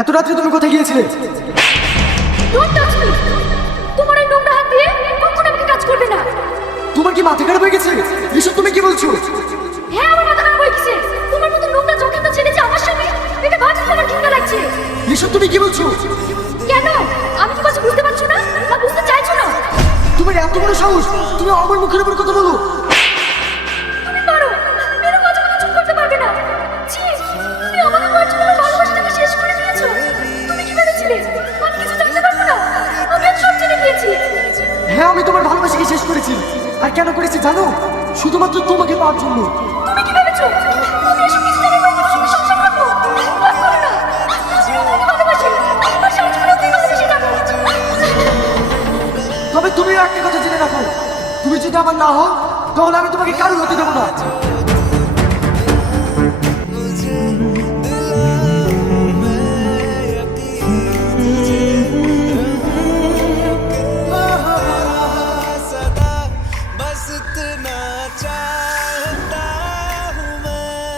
এত রাত্রে তুমি কোথায় গিয়েছিলে? তোমার এই নোংরা হাত দিয়ে কখনো আমাকে কাজ করবে না। তোমার কি মাথা খারাপ হয়ে গেছে? এসব তুমি কি বলছো? হ্যাঁ, আমার মাথা খারাপ হয়ে গেছে। তোমার মতো নোংরা জঘন্য ছেলে যে আমার সামনে, এটা ভাবতে আমার ঘৃণা লাগছে। এসব তুমি কি বলছো? কেন? আমি কি বলছি বুঝতে পারছো না? না বুঝতে চাইছো না? তোমার এত বড় সাহস, তুমি আমার মুখের উপর কথা বলো? তুমি পারো, মেরে কথা বলে চুপ করতে পারবে না। ছি, তুমি আমাকে করার জন্য আমার ভালোবাসাটাকে শেষ করে দিয়েছো। তুমি কি ভেবেছিলে আমি কিছু জানতে পারবো না? আমি আজ সব জেনে গিয়েছি। হ্যাঁ, আমি তোমার ভালোবাসাকে শেষ করেছি। আর কেন করেছি জানো? শুধুমাত্র তোমাকে পাওয়ার জন্য। তুমি কি ভেবেছো আমি এসব কিছু জানি না? তোমার সঙ্গে সংসার করবো? রাগ করো না, আমি তোমাকে ভালোবাসি। আর সারা জীবনে ওকেই ভালোবেসে যাবো। তবে তুমিও একটা কথা জেনে রাখো, তুমি যদি আমার না হও তাহলে আমি তোমাকে কারো হতে দেবো না।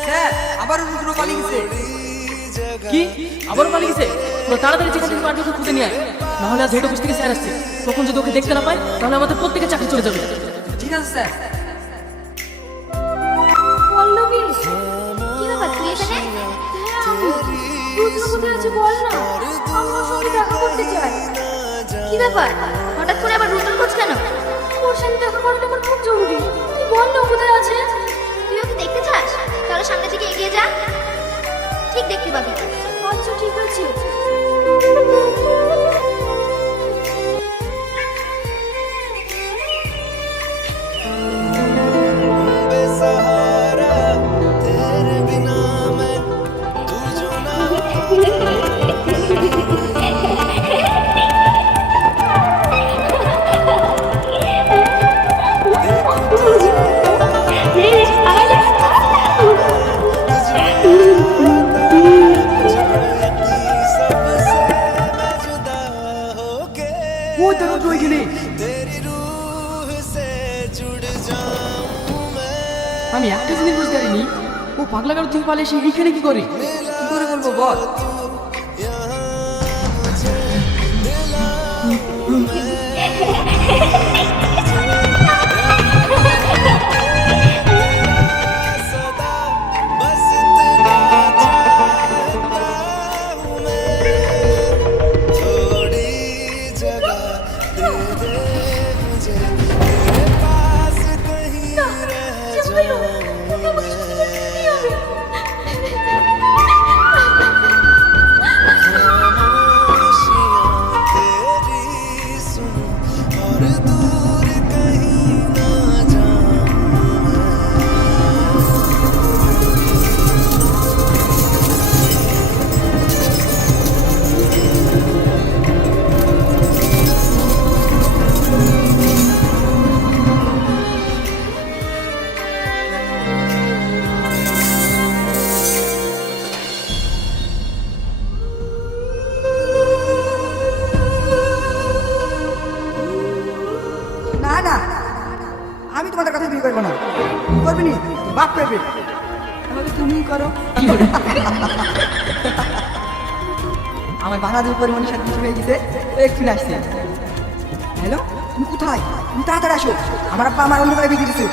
স্যার, আবার রুদ্র পালিয়ে গেছে। কি আবারও পালিয়ে গেছে? তোরা তাড়াতাড়ি যেখান থেকে পারবি ওকে খুঁজে নিয়ে আয়, নাহলে আজ হেড অফিস থেকে স্যার আসছে। তখন যদি ওকে দেখতে না পাই তাহলে আমাদের প্রত্যেকের চাকরি চলে যাবে। ঠিক আছে স্যার। পল্লবী, কি ব্যাপার তুই এখানে? হ্যাঁ, আমি। রুদ্র কোথায় আছে বল না, আমি ওর সঙ্গে দেখা করতে চাই। কি ব্যাপার, হঠাৎ করে আবার রুদ্র খোঁজ কেন? ওর সাথে দেখা করাটা আমার খুব জরুরি। তুই বল না ও কোথায় আছে। তুই ওকে দেখতে চাস? তাহলে সামনে থেকে এগিয়ে যা, ঠিক দেখতে পাবি। আচ্ছা ঠিক আছে। ওই দেখো তো ওইখানে। আমি একটা জিনিস বুঝতে পারিনি, ও পাগলা গারো থেকে পালিয়ে সে এইখানে কি করে? কি করে বলবো বল? যেমনই হোক, ওকে আমাকে সত্যি করে দিতেই হবে। না না, আমি তোমাদের কথা বিয়ে করবো না। করবি নি, বাপ করবে। তাহলে তুমিই করো। কি করে? আমার বাংলাদেশ পরিমাণের সাথে কিছু হয়ে গেছে, এক্ষুনি আসছে। হ্যালো, তুমি কোথায়? তুমি তাড়াতাড়ি আসো, আমার আব্বা আমার অন্য করে বিয়ে দিচ্ছে।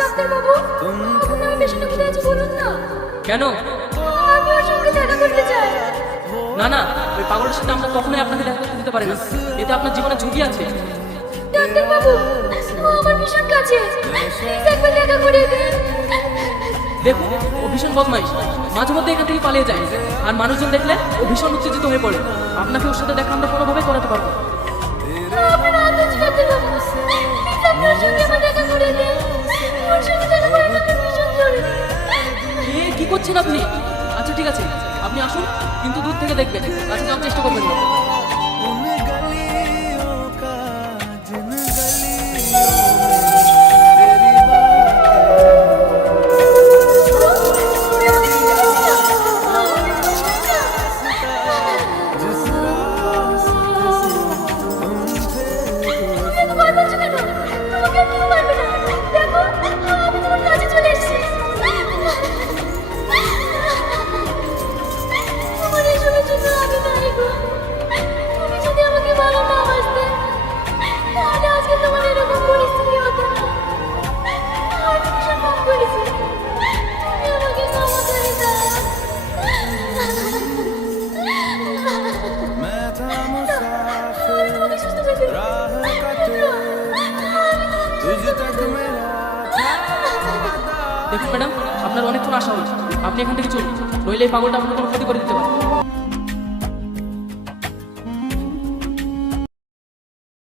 ডাক্তারবাবু, আপনার পেশেন্টটা কোথায় আছে বলুন না। কেন? আমি ওর সঙ্গে দেখা করতে চাই। না না, ওই পাগলের সাথে আমরা কখনোই আপনাকে দেখা করতে দিতে পারি না। এতে আপনার জীবনে ঝুঁকি আছে। ডাক্তারবাবু, ও আমার ভীষণ কাছে, প্লিজ একবার দেখা করে দিন। দেখুন, ও ভীষণ বদমাইশ, মাঝে মধ্যে এখান থেকে পালিয়ে যায়। আর মানুষজন দেখলে ও ভীষণ উত্তেজিত হয়ে পড়ে। আপনাকে ওর সাথে দেখা আমরা কোনোভাবেই করাতে পারবো না। আপনারা হাত ধরছি ডাক্তারবাবু, প্লিজ আপনার সঙ্গে আমার দেখা করে দিন। ওর সঙ্গে দেখা করে আমার ভীষণ জরুরি। কি করছেন আপনি? আচ্ছা ঠিক আছে, আপনি আসুন, কিন্তু দূর থেকে দেখবেন, কাছে যাওয়ার চেষ্টা করবেন না। দেখুন ম্যাডাম, আপনার অনেকক্ষণ আসা হলো, আপনি এখান থেকে চলুন, নইলে এই পাগলটা আপনার কোনো ক্ষতি করে দিতে পারে।